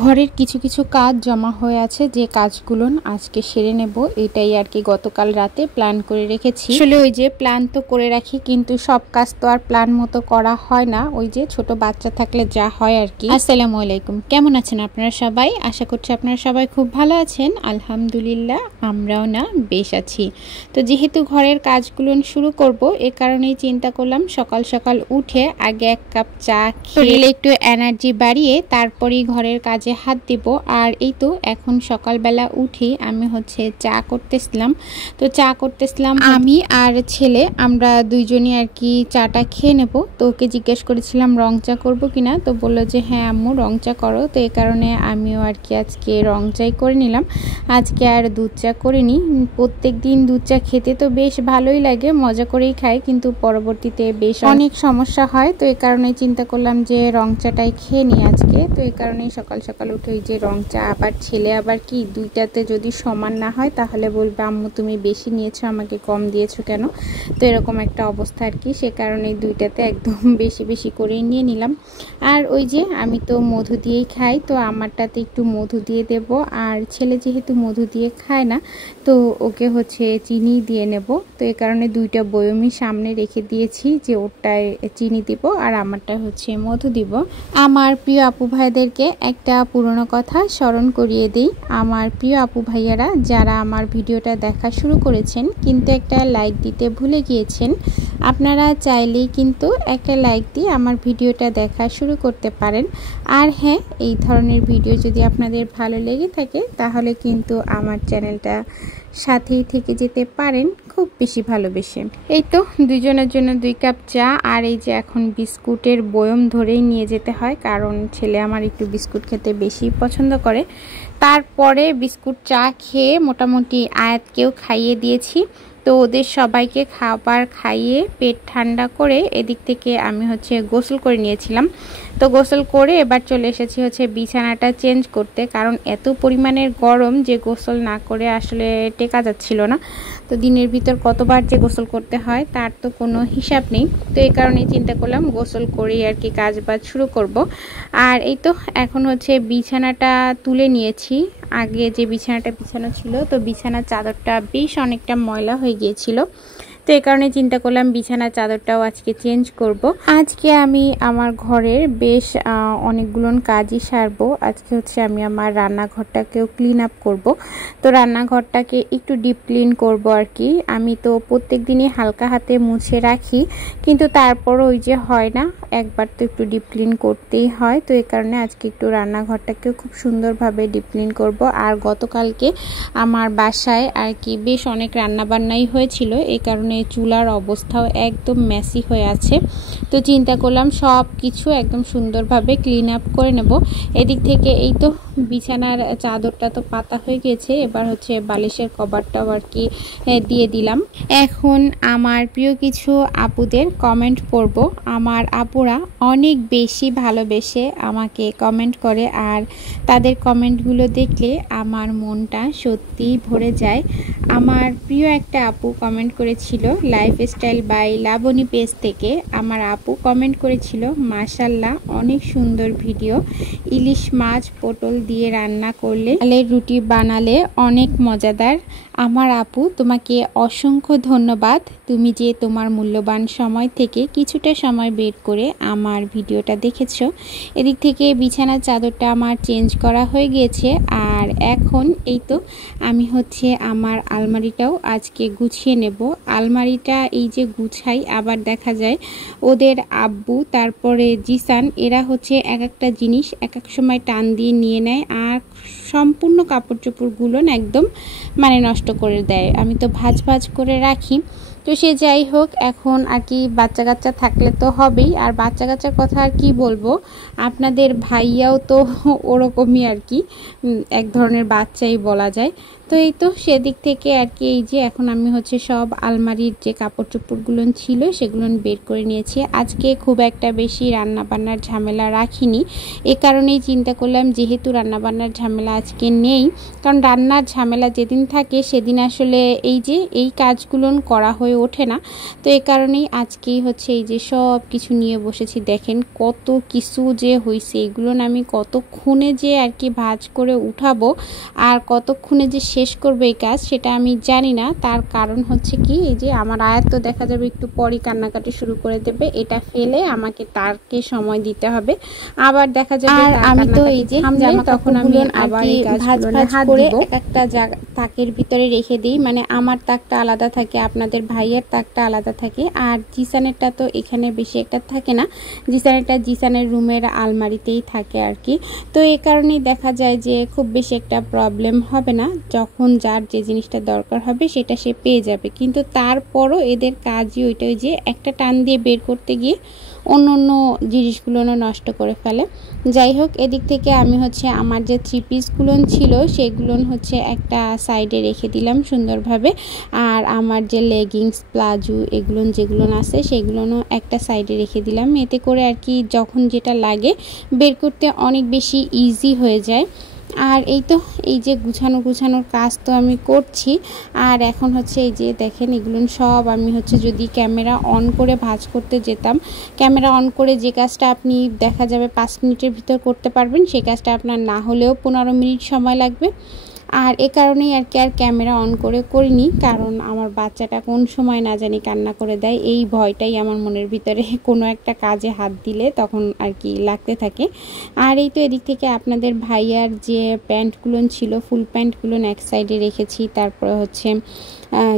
ঘরের কিছু কিছু কাজ জমা হয়ে আছে, যে কাজগুলো আজকে সেরে নেব, এটাই আর কি গতকাল রাতে প্ল্যান করে রেখেছি। আসলে ওই যে প্ল্যান তো করে রাখি, কিন্তু সব কাজ তো আর প্ল্যান মতো করা হয় না, ওই যে ছোট বাচ্চা থাকলে যা হয় আর কি। আসসালামু আলাইকুম, কেমন আছেন আপনারা সবাই? আশা করছি আপনারা সবাই খুব ভালো আছেন। আলহামদুলিল্লাহ আমরাও না বেশ আছি। তো যেহেতু ঘরের কাজগুলো শুরু করব, এ কারণেই চিন্তা করলাম সকাল সকাল উঠে আগে এক কাপ চা খেয়ে একটু এনার্জি বাড়িয়ে তারপরেই ঘরের কাজে হাত দিব। আর এই তো এখন সকালবেলা উঠে আমি চা করতেছিলাম। তো চা করতেছিলাম আমি আর ছেলে, আমরা দুইজনই আর কি চাটা খেয়ে নেব। তো ওকে জিজ্ঞেস করেছিলাম রং চা করবো কিনা, তো বললো যে হ্যাঁ আম্মু রং চা করো। তো এই কারণে আমিও আর কি আজকে রং চাই করে নিলাম। আজকে আর দুধ চা করিনি। প্রত্যেক দিন দুধ চা খেতে তো বেশ ভালোই লাগে, মজা করেই খাই, কিন্তু পরবর্তীতে বেশ অনেক সমস্যা হয়। তো এই কারণে চিন্তা করলাম যে রং চাটাই খেয়ে নিই আজকে। তো এই কারণেই সকাল সকাল উঠে ওই যে রং চা, আবার ছেলে আবার কি দুইটাতে যদি সমান না হয় তাহলে বলবে আম্মু তুমি বেশি নিয়েছো, আমাকে কম দিয়েছো কেন। তো এরকম একটা অবস্থা আর কি, সে কারণে দুইটাতে একদম বেশি বেশি করেই নিয়ে নিলাম। আর ওই যে আমি তো মধু দিয়েই খাই, তো আমারটাতে একটু মধু দিয়ে দেব। আর ছেলে যেহেতু মধু দিয়ে খায় না, তো ওকে চিনি দিয়ে নেব। তো এই কারণে দুইটা বয়মি সামনে রেখে দিয়েছি, যে ওরটায় চিনি দিব আর আমারটা মধু দিব। আমার প্রিয় আপু ভাইদেরকে একটা পুরনো কথা স্মরণ করিয়ে দিই। আমার প্রিয় আপু ভাইয়ারা যারা আমার ভিডিওটা দেখা শুরু করেছেন কিন্তু একটা লাইক দিতে ভুলে গিয়েছেন, আপনারা চাইলেই কিন্তু একটা লাইক দিয়ে আমার ভিডিওটা দেখা শুরু করতে পারেন। আর হ্যাঁ, এই ধরনের ভিডিও যদি আপনাদের ভালো লেগে থাকে তাহলে কিন্তু আমার চ্যানেলটা সাথেই থেকে যেতে পারেন খুব বেশি ভালোবেসে। এই তো দুইজনের জন্য 2 কাপ চা, আর এই যে এখন বিস্কুটের বয়ম ধরেই নিয়ে যেতে হয়, কারণ ছেলে আমার একটু বিস্কুট খেতে বেশি পছন্দ করে। তারপরে বিস্কুট চা খেয়ে মোটামুটি আয়াতকেও খাইয়ে দিয়েছি। তো ওদের সবাইকে খাবার খাইয়ে পেট ঠান্ডা করে এদিক থেকে আমি গোসল করে নিয়েছিলাম। তো গোসল করে এবার চলে এসেছি বিছানাটা চেঞ্জ করতে, কারণ এত পরিমাণের গরম যে গোসল না করে আসলে টেকা যাচ্ছিল না। তো দিনের ভিতর কতবার যে গোসল করতে হয় তার তো কোনো হিসাব নেই। তো এই কারণেই চিন্তা করলাম গোসল করেই আর কি কাজ বাজ শুরু করব। আর এই তো এখন বিছানাটা তুলে নিয়েছি। আগে যে বিছানাটা বিছানো ছিল, তো বিছানার চাদরটা বেশ অনেকটা ময়লা হয়ে গিয়েছিল। তো এই কারণে চিন্তা করলাম বিছানার চাদরটাও আজকে চেঞ্জ করব। আজকে আমি আমার ঘরের বেশ অনেকগুলো কাজই সারবো। আজকে আমি আমার রান্নাঘরটাকেও ক্লিন আপ করব। তো রান্নাঘরটাকে একটু ডিপ ক্লিন করব আর কি। আমি তো প্রত্যেক দিনই হালকা হাতে মুছে রাখি, কিন্তু তারপর ওই যে হয় না, একবার তো একটু ডিপ ক্লিন করতেই হয়। তো এই কারণে আজকে একটু রান্নাঘরটাকেও খুব সুন্দরভাবে ডিপ ক্লিন করব। আর গতকালকে আমার বাসায় আর কি বেশ অনেক রান্নাবান্নাই হয়েছিল, এই কারণে চুলার অবস্থাও একদম মেসি হয়ে আছে। তো চিন্তা করলাম সব কিছু একদম সুন্দরভাবে ক্লিন আপ করে নেব। এদিক থেকে এই তো বিছানার চাদরটা তো পাতা হয়ে গেছে, এবার বালিশের কভারটাও আর কি দিয়ে দিলাম। এখন আমার প্রিয় কিছু আপুদের কমেন্ট পড়ব। আমার আপুরা অনেক বেশি ভালোবেসে আমাকে কমেন্ট করে, আর তাদের কমেন্টগুলো দেখলে আমার মনটা সত্যিই ভরে যায়। আমার প্রিয় একটা আপু কমেন্ট করেছিল লাইফস্টাইল বাই লাবণী পেজ থেকে। আমার আপু কমেন্ট করেছিল মাশাআল্লাহ অনেক সুন্দর ভিডিও, ইলিশ মাছ পটল দিয়ে রান্না করলে চালের রুটি বানালে অনেক মজাদার। আমার আপু তোমাকে অসংখ্য ধন্যবাদ, তুমি যে তোমার মূল্যবান সময় থেকে কিছুটা সময় বের করে আমার ভিডিওটা দেখেছো। এদিক থেকে বিছানার চাদরটা আমার চেঞ্জ করা হয়ে গিয়েছে। আর এখন এই তো আমি আমার আলমারিটাও আজকে গুছিয়ে নেব। আলমারিটা এই যে গুছাই, আবার দেখা যায় ওদের আব্বু তারপরে জিসান এরা এক একটা জিনিস এক এক সময় টান দিয়ে নিয়ে নেয়, আর সম্পূর্ণ কাপড় চোপড়গুলো একদম নষ্ট করে দেয়। আমি তো ভাঁজ ভাঁজ করে রাখি। তো সে যাই হোক, এখন আর কি বাচ্চা কাচ্চা থাকলে তো হবেই। আর বাচ্চা কাচ্চার কথা আর কি বলবো, আপনাদের ভাইয়াও তো ওরকমই আর কি, এক ধরনের বাচ্চাই বলা যায়। তো এই তো সেদিক থেকে আর কি এই যে এখন আমি সব আলমারির যে কাপড় চোপড়গুলো ছিল সেগুলো বের করে নিয়েছি। আজকে খুব একটা বেশি রান্নাবান্নার ঝামেলা রাখিনি, এ কারণেই চিন্তা করলাম যেহেতু রান্নাবান্নার ঝামেলা আজকে নেই, কারণ রান্নার ঝামেলা যেদিন থাকে সেদিন আসলে এই যে এই কাজগুলো করা হয়ে হয়ে ওঠে না। তো এই কারণেই আজকেই হচ্ছে এই যে সব কিছু নিয়ে বসেছি। দেখেন কত কিছু যে হয়েছে, এগুলো আমি কতক্ষণে যে আর কি ভাজ করে উঠাবো আর কতক্ষণে যে শেষ করবে এই কাজ সেটা আমি জানি না। তার কারণ হচ্ছে কি, এই যে আমার আয়াত তো দেখা যাবে একটু পরই কান্নাকাটি শুরু করে দেবে, এটা ফেলে আমাকে তারকে সময় দিতে হবে। আবার দেখা যাবে আর আমি তো এই যে তখন আমি আবার এই কাজগুলো হাত করে একটা তাকের ভিতরে রেখে দিই। মানে আমার তাকটা আলাদা থাকে, আপনাদের ভাইয়ের তাকটা আলাদা থাকে, আর জিসানেরটা তো এখানে বেশি একটা থাকে না। জিসানেরটা জিসানের রুমের আলমারিতেই থাকে আর কি। তো এই কারণেই দেখা যায় যে খুব বেশি একটা প্রবলেম হবে না, যখন যার যে জিনিসটা দরকার হবে সেটা সে পেয়ে যাবে। কিন্তু তারপরও এদের কাজই ওইটাই যে একটা টান দিয়ে বের করতে গিয়ে অন্য অন্য জিনিসগুলো নষ্ট করে ফেলে। যাই হোক, এদিক থেকে আমি হচ্ছে আমার যে 3 পিসগুলো ছিল সেগুলো হচ্ছে একটা সাইডে রেখে দিলাম সুন্দরভাবে, আর আমার যে লেগিংস প্লাজো এগুলো যেগুলো আছে সেগুলো একটা সাইডে রেখে দিলাম। এতে করে আর কি যখন যেটা লাগে বের করতে অনেক বেশি ইজি হয়ে যায়। আর এই তো এই যে গুছানোর কাজ তো আমি করছি। আর এখন হচ্ছে এই যে দেখেন এগুলো সব আমি হচ্ছে যদি ক্যামেরা অন করে ভাঁজ করতে যেতাম, ক্যামেরা অন করে যে কাজটা আপনি দেখা যাবে 5 মিনিটের ভিতর করতে পারবেন, সেই কাজটা আপনার না হলেও 15 মিনিট সময় লাগবে। আর এ কারণেই আর কি আর ক্যামেরা অন করে করিনি, কারণ আমার বাচ্চাটা কোন সময় না জানি কান্না করে দেয়, এই ভয়টাই আমার মনের ভিতরে কোনো একটা কাজে হাত দিলে তখন আর কি লাগতে থাকে। আর এই তো এদিক থেকে আপনাদের ভাইয়ার যে প্যান্টগুলো ছিল ফুল প্যান্টগুলো এক সাইডে রেখেছি, তারপরে হচ্ছে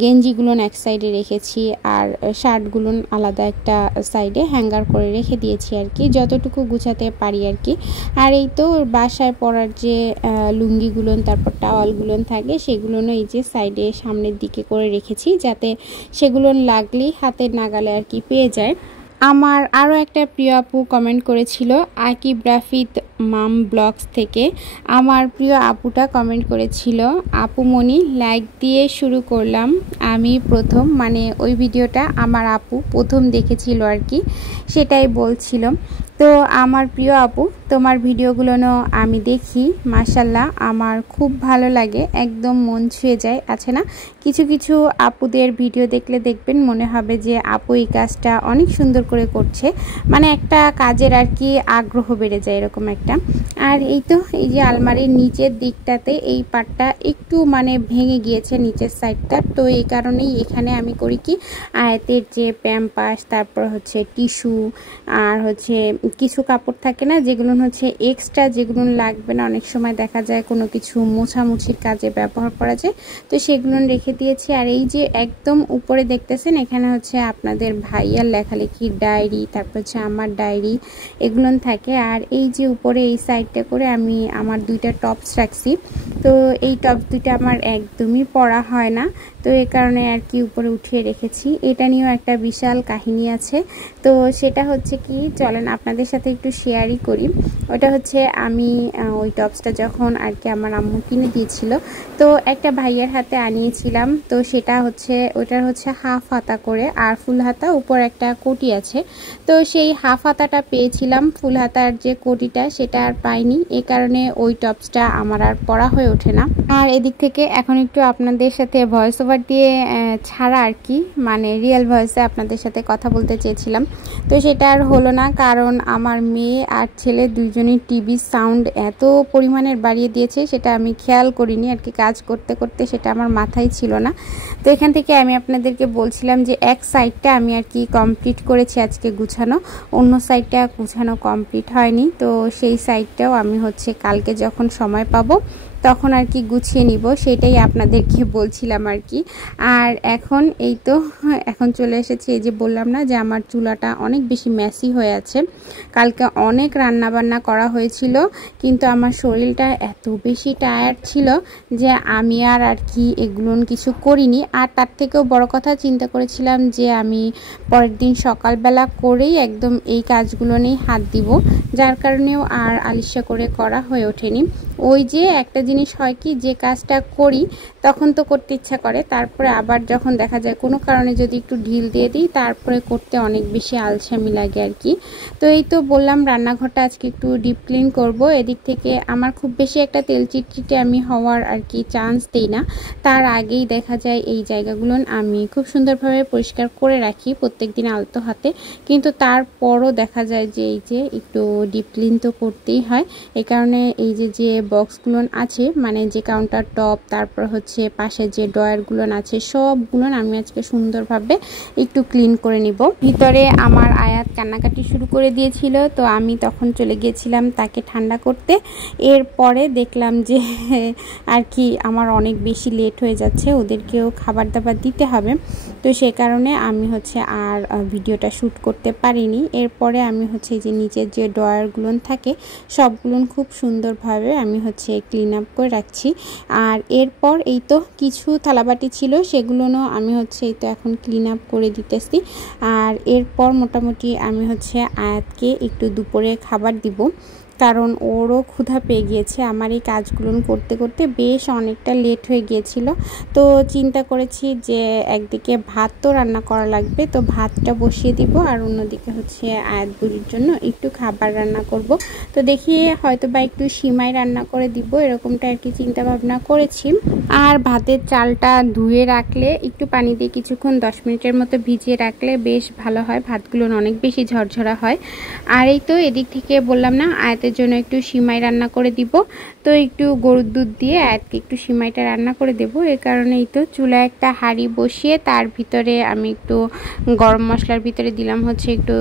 গেঞ্জিগুলো এক সাইডে রেখেছি, আর শার্টগুলো আলাদা একটা সাইডে হ্যাঙ্গার করে রেখে দিয়েছি আর কি, যতটুকু গুছাতে পারি আর কি। আর এই তো বাসায় পরার যে লুঙ্গিগুলো তারপর টাওয়ালগুলো থাকে সেগুলো এই যে সাইডে সামনের দিকে করে রেখেছি, যাতে সেগুলো লাগলেই হাতের নাগালে আর কি পেয়ে যায়। আমার আরও একটা প্রিয় আপু কমেন্ট করেছিল আকিব রাফিদ মাম ব্লগস থেকে। আমার প্রিয় আপুটা কমেন্ট করেছিল, আপুমণি লাইক দিয়ে শুরু করলাম আমি প্রথম, মানে ওই ভিডিওটা আমার আপু প্রথম দেখেছিল আর কি, সেটাই বলছিল। তো আমার প্রিয় আপু, তোমার ভিডিওগুলো আমি দেখি, মাশাল্লাহ আমার খুব ভালো লাগে, একদম মন ছুঁয়ে যায়। আছে না কিছু কিছু আপুদের ভিডিও দেখলে দেখবেন মনে হবে যে আপু এই কাজটা অনেক সুন্দর করে করছে, মানে একটা কাজের আর কি আগ্রহ বেড়ে যায় এরকম একটা। আর এই তো এই যে আলমারির নিচের দিকটাতে এই পাটটা একটু মানে ভেঙে গিয়েছে নিচের সাইডটা, তো এই কারণেই এখানে আমি করি কি আয়াতের যে প্যাম্পাস তারপর হচ্ছে টিস্যু আর হচ্ছে কিছু কাপড় থাকে না যেগুলো হচ্ছে এক্সট্রা, যেগুলো লাগবে না, অনেক সময় দেখা যায় কোনো কিছু মোছামুছির কাজে ব্যবহার করা যায়, তো সেগুলো রেখে দিয়েছি। আর এই যে একদম উপরে দেখতেছেন এখানে হচ্ছে আপনাদের ভাইয়ার লেখালেখির ডায়েরি, তারপর হচ্ছে আমার ডায়েরি এগুলো থাকে। আর এই যে উপরে এই সাইডটা করে আমি আমার 2টা টপস রাখছি, তো এই টপস 2টা আমার একদমই পরা হয় না, তো এই কারণে আর কি উপরে উঠিয়ে রেখেছি। এটা নিয়েও একটা বিশাল কাহিনী আছে, তো সেটা হচ্ছে কি চলেন আপনাদের সাথে একটু শেয়ারই করি। ওটা হচ্ছে আমি ওই টপসটা যখন আর কি আমার আম্মু কিনে দিয়েছিল, তো একটা ভাইয়ের হাতে আনিয়েছিলাম, তো সেটা হচ্ছে ওটার হচ্ছে হাফ হাতা করে আর ফুল হাতা উপর একটা কোটি আছে, তো সেই হাফ হাতাটা পেয়েছিলাম, ফুল হাতার যে কোটিটা সেটা আর পাইনি, এই কারণে ওই টপসটা আমার আর পরা হয়ে ওঠে না। আর এদিক থেকে এখন একটু আপনাদের সাথে ভয়েস ওভার দিয়ে ছাড়া আর কি, মানে রিয়েল ভয়েসে আপনাদের সাথে কথা বলতে চেয়েছিলাম, তো সেটা আর হলো না, কারণ আমার মেয়ে আর ছেলে দুইজনই টিভির সাউন্ড এত পরিমাণের বাড়িয়ে দিয়েছে সেটা আমি খেয়াল করিনি আর কি, কাজ করতে করতে সেটা আমার মাথায় ছিল না। তো এখান থেকে আমি আপনাদেরকে বলছিলাম যে এক সাইডটা আমি আর কি কমপ্লিট করেছি আজকে গুছানো, অন্য সাইডটা গুছানো কমপ্লিট হয়নি, তো সেই সাইডটাও আমি হচ্ছে কালকে যখন সময় পাবো তখন আর কি গুছিয়ে নিব, সেটাই আপনাদেরকে বলছিলাম আর কি। আর এখন এই তো এখন চলে এসেছি, এই যে বললাম না যে আমার চুলাটা অনেক বেশি মেসি হয়ে আছে, কালকে অনেক রান্না বান্না করা হয়েছিল, কিন্তু আমার শরীরটা এত বেশি টায়ার্ড ছিল যে আমি আর কি এগুলো কিছু করিনি। আর তার থেকেও বড় কথা চিন্তা করেছিলাম যে আমি পরের দিন সকালবেলা করেই একদম এই কাজগুলো নিয়ে হাত দিব, যার কারণেও আর আলিশা করে করা হয়ে ওঠেনি। ওই যে একটা জিনিস হয় কি, যে কাজটা করি তখন তো করতে ইচ্ছা করে, তারপরে আবার যখন দেখা যায় কোনো কারণে যদি একটু ঢিল দিয়ে দিই তারপরে করতে অনেক বেশি আলসামি লাগে আর কি। তো এই তো বললাম রান্নাঘরটা আজকে একটু ডিপ ক্লিন করব। এদিক থেকে আমার খুব বেশি একটা তেল চিটচিটে আমি হওয়ার আর কি চান্স দিই না, তার আগেই দেখা যায় এই জায়গাগুলো আমি খুব সুন্দরভাবে পরিষ্কার করে রাখি প্রত্যেক দিন আলতো হাতে, কিন্তু তারপরও দেখা যায় যে এই যে একটু ডিপ ক্লিন তো করতেই হয়। এই কারণে এই যে বক্সগুলো আছে, মানে যে কাউন্টার টপ, তারপর হচ্ছে পাশে যে ড্রয়ারগুলো আছে সবগুলো আমি আজকে সুন্দরভাবে একটু ক্লিন করে নিব। ভিতরে আমার আয়াত কান্নাকাটি শুরু করে দিয়েছিল, তো আমি তখন চলে গিয়েছিলাম তাকে ঠান্ডা করতে। এরপরে দেখলাম যে আর কি আমার অনেক বেশি লেট হয়ে যাচ্ছে, ওদেরকেও খাবার দাবার দিতে হবে, তো সে কারণে আমি হচ্ছে আর ভিডিওটা শ্যুট করতে পারিনি। এরপরে আমি হচ্ছে যে নিচের যে ড্রয়ারগুলো থাকে সবগুলো খুব সুন্দরভাবে আমি হচ্ছে ক্লিন আপ করে রাখছি। আর এরপর এই তো কিছু থালাবাটি ছিল সেগুলোও আমি হচ্ছে এই তো এখন ক্লিন আপ করে দিতেছি। আর এরপর মোটামুটি আমি হচ্ছে আয়াতকে একটু দুপুরে খাবার দিব, কারণ ওরও ক্ষুধা পেয়ে গিয়েছে। আমার এই কাজগুলো করতে করতে বেশ অনেকটা লেট হয়ে গিয়েছিল, তো চিন্তা করেছি যে একদিকে ভাত তো রান্না করা লাগবে, তো ভাতটা বসিয়ে দিব, আর অন্যদিকে হচ্ছে আয়াত বুড়ির জন্য একটু খাবার রান্না করব। তো দেখি হয়তো বা একটু সিমাই রান্না করে দিব, এরকমটা আর কি চিন্তা ভাবনা করেছি। আর ভাতের চালটা ধুয়ে রাখলে একটু পানি দিয়ে কিছুক্ষণ 10 মিনিটের মতো ভিজিয়ে রাখলে বেশ ভালো হয়, ভাতগুলো অনেক বেশি ঝরঝরা হয়। আর এই তো এদিক থেকে বললাম না আয়াতের জন্য একটু সিমাই রান্না করে দিব, তো একটু গরুর দুধ দিয়ে আয়াতকে একটু সিমাইটা রান্না করে দেব। এই কারণেই তো চুলায় একটা হাঁড়ি বসিয়ে তার ভিতরে আমি একটু গরম মশলার ভিতরে দিলাম হচ্ছে একটু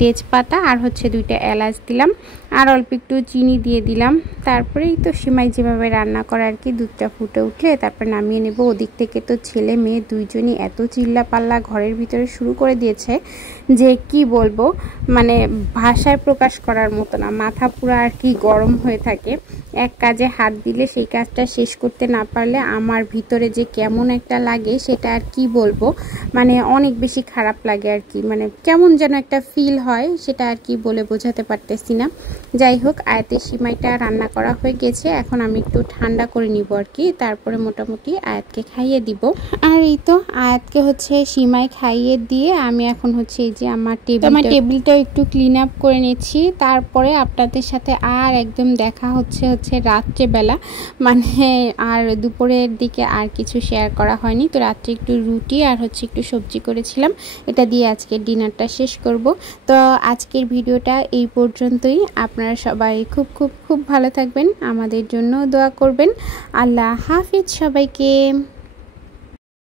তেজপাতা, আর হচ্ছে 2টা এলাচ দিলাম, আর অল্প একটু চিনি দিয়ে দিলাম। তারপরেই তো সিমাই যেভাবে রান্না করা আর কি, দুধটা ফুটে উঠলে তারপর নামিয়ে নেব। ওদিক থেকে তো ছেলে মেয়ে দুইজনই এত চিল্লা পাল্লা ঘরের ভিতরে শুরু করে দিয়েছে যে কি বলবো, মানে ভাষায় প্রকাশ করার মতো না। মাথা পুরো আর কি গরম হয়ে থাকে, এক কাজে হাত দিলে সেই কাজটা শেষ করতে না পারলে আমার ভিতরে যে কেমন একটা লাগে সেটা আর কি বলবো, মানে অনেক বেশি খারাপ লাগে আর কি, মানে কেমন যেন একটা ফিল হয়, সেটা আর কি বলে বোঝাতে পারতেছি না। যাই হোক, আয়াতের সিমাইটা রান্না করা হয়ে গেছে, এখন আমি একটু ঠান্ডা করে নিব আর কি, তারপরে মোটামুটি আয়াতকে খাইয়ে দিব। আর এই তো আয়াতকে হচ্ছে সিমাই খাইয়ে দিয়ে আমি এখন হচ্ছে এই যে আমার টেবিলটা একটু ক্লিন আপ করে নিচ্ছি। তারপরে আপনাদের সাথে আর একদম দেখা হচ্ছে রাত্রেবেলা, মানে আর দুপুরের দিকে আর কিছু শেয়ার করা হয়নি। তো রাত্রে একটু রুটি আর হচ্ছে একটু সবজি করেছিলাম, এটা দিয়ে আজকে ডিনারটা শেষ করব। তো আজকের ভিডিওটা এই পর্যন্তই। আপনারা সবাই খুব খুব খুব ভালো থাকবেন, আমাদের জন্য দোয়া করবেন। আল্লাহ হাফিজ সবাইকে।